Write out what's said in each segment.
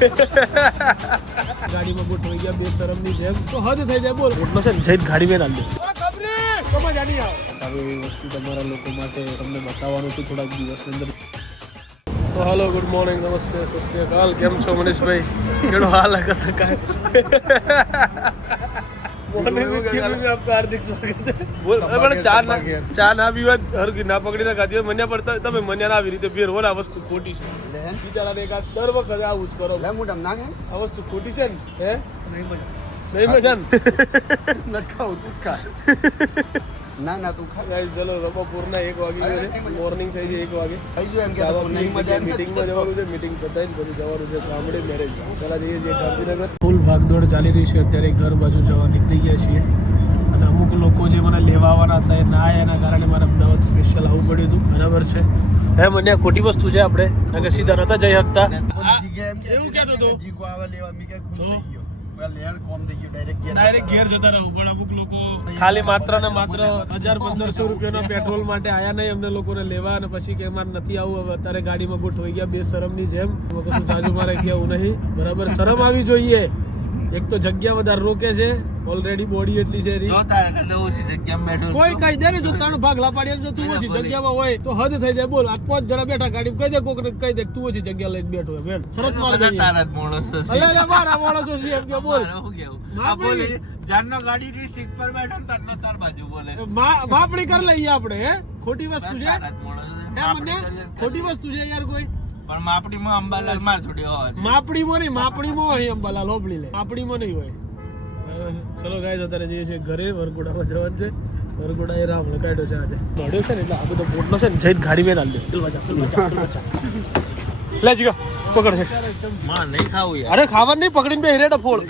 ગાડીમાં ગોઠવાઈ ગયા બેશરમની જેમ તો હદ થઈ જાય બોલ એટલો છે જઈને ગાડીમાં નાખ દે કમા જાણી આવ સારું એવી વસ્તુ તમારા લોકો માટે તમને બતાવવાનું છું થોડાક દિવસની અંદર સો હેલો ગુડ મોર્નિંગ નમસ્તે સત શ્રી અકાલ કેમ છો મનીષભાઈ કેડો હાલ હે કસકા મોર્નિંગ में आपका हार्दिक स्वागत है बोल પણ ચા ના પીવા હર ના પકડીને ગાડીઓ મન્યા પડતા તમે મન્યા ના આવી રીતે ફેર હોના વસ્તુ ખોટી છે બિચારાને એક દર વખત આવું જ કરો લે મોઢામાં નાખે આ વસ્તુ ખોટી છે ને હે નહીં મજા ન ખાવ તું ખા ના તું ખા ગાઈસ ચલો રબાપુરના 1 વાગે મોર્નિંગ થઈ ગઈ 1 વાગે થઈ ગયો એમ કે નહીં મજા મીટિંગમાં જવાનું છે મીટિંગ પતાઈને પછી જવાનું છે ગામડે મેરેજ પેલા જઈએ છીએ ગાંધીનગર ફૂલ ભાગદોડ ચાલી રહી છે અત્યારે ઘર બાજુ જવા નીકળી ગયા છીએ અને અમુક લોકો જે મને લેવા આવવાના હતા એ ના આવ્યા એના કારણે મારે અમદાવાદ સ્પેશિયલ આવવું પડ્યું હતું બરાબર છે હે મને ખોટી વસ્તુ છે આપણે કે સીધા નતા જઈ શકતા એવું કહેતો હતો જીગો આવે લેવા મી કે ખુશ થઈ ગયો ડાયરેક્ટ ઘેર જતા રહું પણ અમુક લોકો ખાલી માત્ર ને માત્ર 1000-1500 રૂપિયાના પેટ્રોલ માટે આયા નહીં અમને લોકોને લેવા અને પછી કે મારે નથી આવું હવે અત્યારે ગાડીમાં ગોઠવાઈ ગયા બેશરમની જેમ કશું જાજુ મારે કેવું નહીં બરાબર શરમ આવી જોઈએ એક તો જગ્યા વધારે રોકે છે ઓલરેડી બોડી એટલી છે કોઈ કહી દે ને જો 3 ભાગ લાપાડી જો તું ઓછી જગ્યામાં હોય તો હદ થઈ જાય બોલ આ 5 જણા બેઠા ગાડી કહી દે કોકને કહી દે તું ઓછી જગ્યા લઈને બેઠો હે બેન શરત માર દે તારા માણસો છે અલે મારા માણસો છે એમ કે બોલ આ બોલે જાનનો ગાડી ની સીટ પર બેઠો તરનો તાર બાજુ બોલે માપણી કરી લઈએ આપણે હે ખોટી વસ્તુ છે હે મને ખોટી વસ્તુ છે યાર કોઈ પણ માપડીમાં અંબાલાલ માર છોડ્યો હોય માપડીમાં નહીં માપડીમાં હોય અંબાલાલ હોબળી લે માપડીમાં નહીં હોય ચલો ગાઈસ અત્યારે જઈએ છીએ ઘરે વરગોડામાં જવાનું છે વરગોડા એ રામ લગાડ્યો છે આજે દોડ્યો છે ને એટલે આ બધો પોટલો છે ને જઈને ગાડીમાં નાલ દે લે જીગા પકડ છે માં નહીં ખાવું યાર અરે ખાવાનું નહીં પકડીને બે હેરેડા ફોડ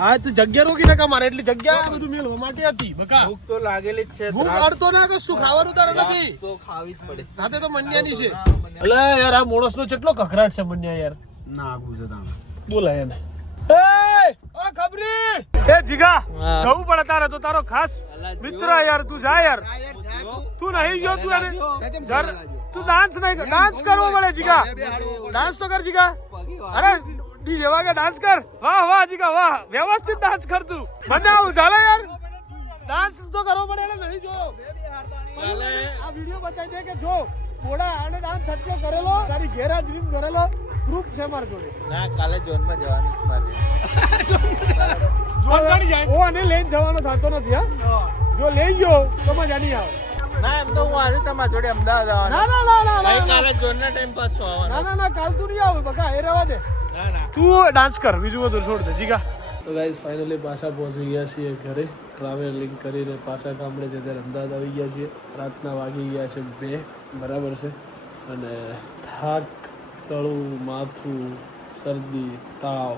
હા તો જગ્યા રોકી નાખા મારે એટલી જગ્યા બધું મેળવવા માટે હતી બકા ભૂખ તો લાગેલી જ છે ભૂખ અડતો ના કે શું ખાવાનું તારે નથી તો ખાવી જ પડે સાથે તો મન્યાની છે અલે યાર આ મોણસ નો કેટલો કકરાટ છે મન્યા યાર ના આગુ છે તાણે બોલાય એને એ ઓ ખબરી એ જીગા જવું પડે તારે તો તારો ખાસ મિત્ર યાર તું જા યાર તું નહીં ગયો તું એને ઘર તું ડાન્સ કરવો પડે જીગા ડાન્સ તો કર જીગા અરે ડીજે વાગે ડાન્સ કર વાહ વાહ જીગા વાહ વ્યવસ્થિત ડાન્સ કર તું મને આવું ચાલે યાર ડાન્સ તો કરવો પડે એને નહીં જો ચાલે આ વિડિયો બતાવી દે કે જો થોડા આને ડાન્સ છટલો કરેલો તારી ઘેરા ડ્રીમ કરેલો પ્રૂફ છે માર જોડે ના કાલે ઝોનમાં જવાનું છે મારે ઝોન ગાડી જાય ઓ આને લઈને જવાનો થતો નથી હા જો લઈ ગયો તો મજા નહીં આવે ના એમ તો હું આજે તમારા જોડે અમદાવાદ આવવાનો ના કાલે ઝોનના ટાઈમ પાસ આવવાનો ના કાલ તું નહીં આવે બકા એ રહેવા દે તું ડાન્સ કર બીજું બધું છોડ દે જીગા તો ગાઈસ ફાઇનલી પાછા પહોંચી ગયા છીએ ઘરે ટ્રાવેલિંગ કરીને પાછા ગામડે જઈને અમદાવાદ આવી ગયા છીએ રાતના વાગી ગયા છે 2 બરાબર છે અને થાક ગળું માથું શરદી તાવ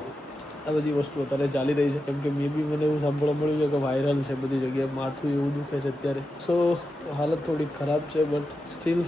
આ બધી વસ્તુ અત્યારે ચાલી રહી છે કેમ કે મે બી મને એવું સાંભળવા મળ્યું છે કે વાયરલ છે બધી જગ્યાએ માથું એવું દુખે છે અત્યારે સો હાલત થોડી ખરાબ છે બટ સ્ટીલ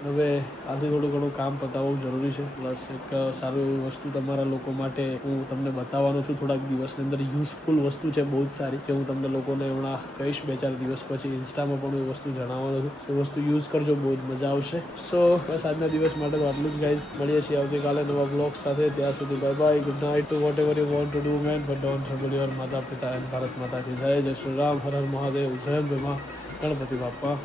હવે આથી થોડું ઘણું કામ પતાવવું જરૂરી છે પ્લસ એક સારું એવી વસ્તુ તમારા લોકો માટે હું તમને બતાવવાનો છું થોડાક દિવસની અંદર યુઝફુલ વસ્તુ છે બહુ જ સારી છે હું તમને લોકોને હમણાં કહીશ 2-4 દિવસ પછી ઇન્સ્ટામાં પણ એ વસ્તુ જણાવવાનો છું સો વસ્તુ યુઝ કરજો બહુ જ મજા આવશે સો બસ આજના દિવસ માટે તો આટલું જ ગાઈઝ મળીએ છીએ આવતીકાલે નવા બ્લોગ સાથે ત્યાં સુધી bye bye good night to whatever you want to do man but don't trouble your માતા પિતા એન્ડ ભારત માતા કી જય શ્રી રામ હર હર મહાદેવ જય અંબે માં ગણપતિ બાપ્પા